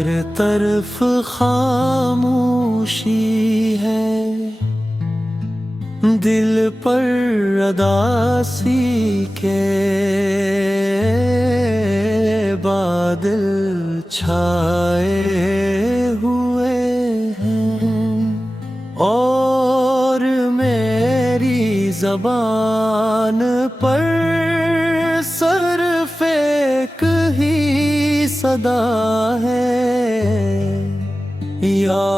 ہر طرف خاموشی ہے، دل پر اداسی کے بادل چھائے ہوئے ہیں، اور میری زبان پر صرف ایک ہی صدا ہے، یا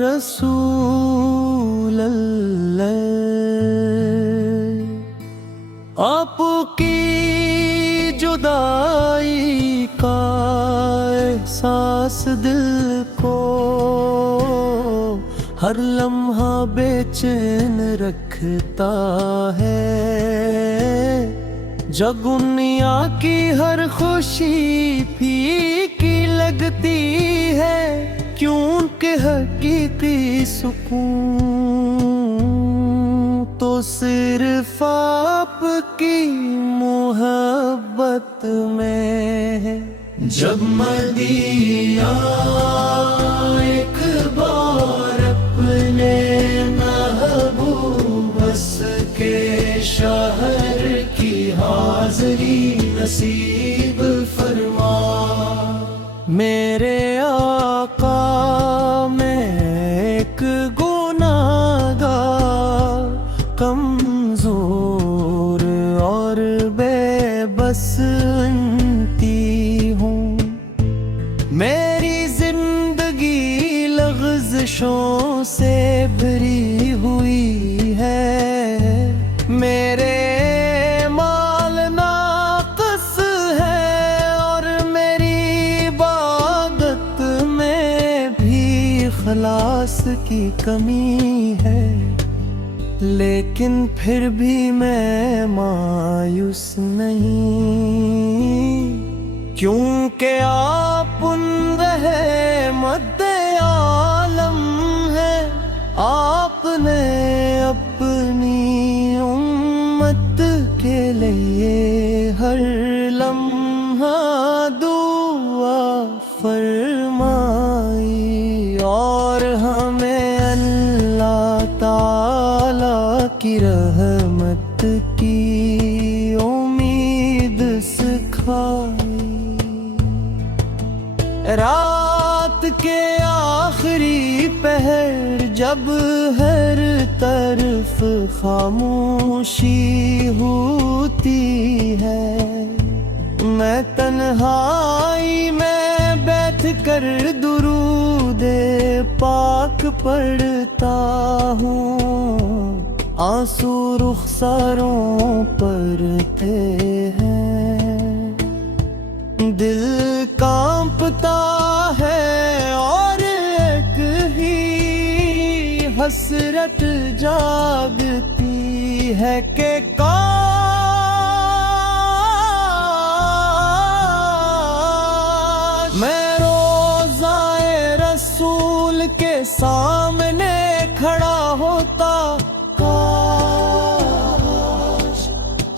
رسول اللہ۔ آپ کی جدائی کا احساس دل کو ہر لمحہ بے چین رکھتا ہے، جب دنیا کی ہر خوشی پھیکی لگتی ہے، کیونکہ حقیقی سکون تو صرف آپ کی محبت میں ہے۔ جب مدینہ ایک بار اپنے محبوب بس کے شہر کی حاضری نصیب فرما، میرے آقا میں ایک گناہگار کمزور اور بے بس انتی ہوں، میری زندگی لغزشوں سے بھری ہوئی ہے، میرے مال ناقص ہے اور میری عبادت میں بھی اخلاص کی کمی ہے، لیکن پھر بھی میں مایوس نہیں، کیونکہ آپ رحمت عالم ہیں، آپ نے اپنی امت کے لیے ہر لمحہ دعا فرمائی، اور ہمیں اللہ تعالی کی رحمت کی امید سکھائی۔ رات کے آخری پہر جب ہر طرف خاموشی ہوتی ہے، میں تنہائی میں بیٹھ کر درود پاک پڑھتا ہوں، آنسو رخساروں پر ہیں، دل کانپتا ہے اور ایک ہی حسرت جاگتی ہے کہ کاش میں روضۂ رسول کے سامنے کھڑا ہوتا، کاش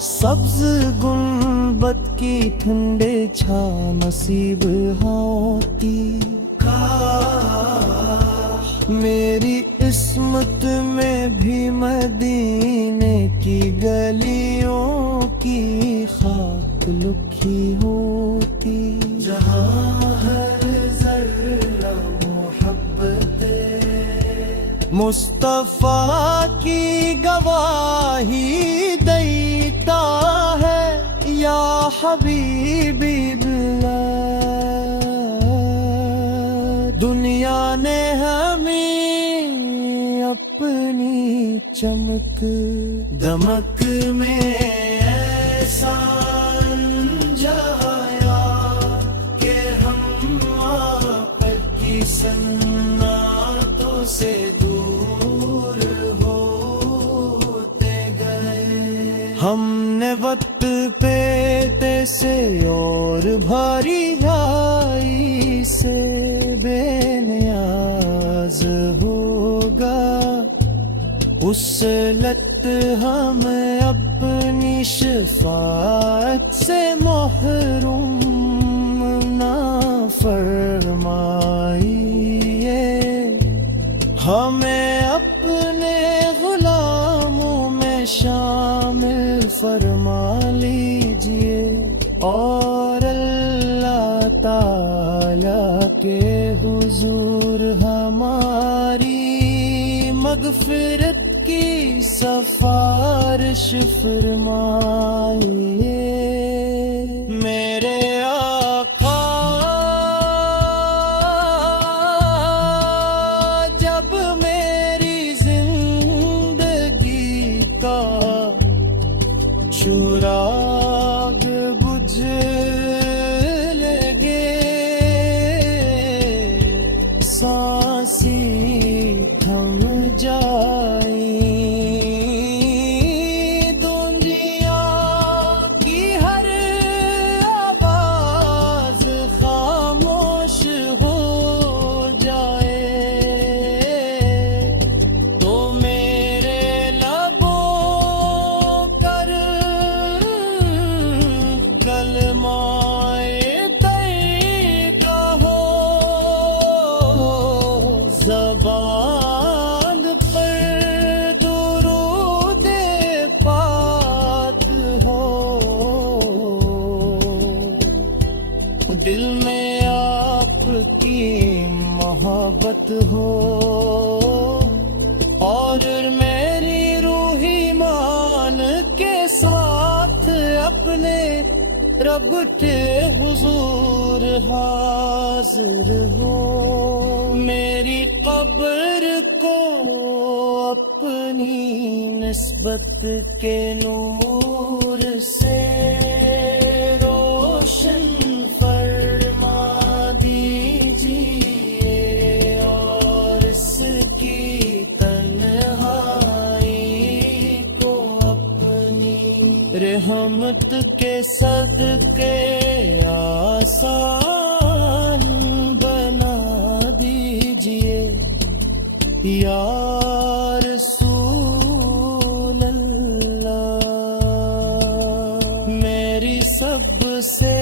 سبز گنبد کی ٹھنڈے چھا نصیب ہوتی، کاش میری قسمت میں بھی مدینے کی گلیوں کی خاک لکھی ہوتی، جہاں ہر ذرہ محبت مصطفیٰ کی گواہی دیتا ہے، یا حبیبی اللہ، دنیا نے ہمیں اپنی چمک دمک میں ایسا انجایا کہ ہم آپ کی سنتوں سے دور ہوتے گئے، ہم نے وقت پہ سے اور بھاری آئی سے بے نیاز ہوگا، وصلت ہمیں اپنی شفاعت سے محروم نہ فرمائیے ہمیں اپنے غلاموں میں شامل فرما لیجئے اور اللہ تعالیٰ کے حضور ہماری مغفرت کی سفارش فرمائیے میرے آقا جب میری زندگی کا چراغ بجھ لگے سانسی تھم جائیں زبان پر درود پاک ہو دل میں آپ کی محبت ہو اور میری روح ایمان کے ساتھ اپنے رب کے حضور حاضر ہو میری قبر کو اپنی نسبت کے نور سے روشن فرما دیجیے اور اس کی تنہائی کو اپنی رحمت کے صدقے آسان بنا دیجئے یا رسول اللہ میری سب سے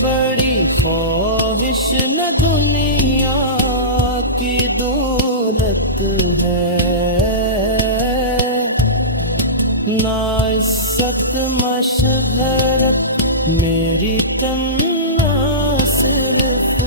بڑی خواہش نہ دنیا کی دولت ہے نہ عزت مشہرت میری تمنا صرف